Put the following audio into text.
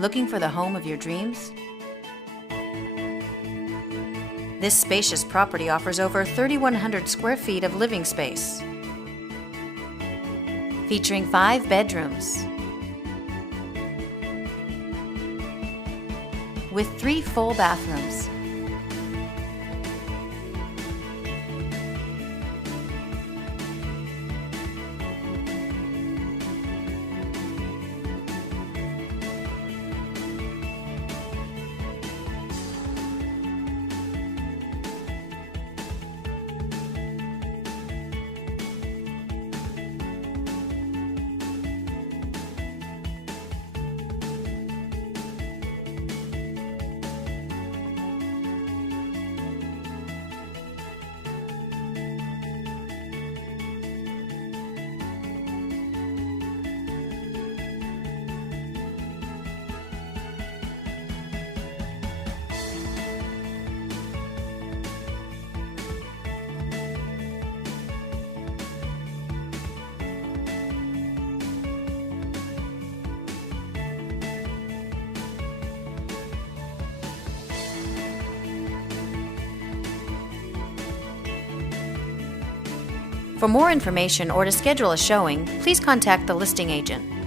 Looking for the home of your dreams? This spacious property offers over 3,100 square feet of living space, featuring 5 bedrooms with 3 full bathrooms. For more information or to schedule a showing, please contact the listing agent.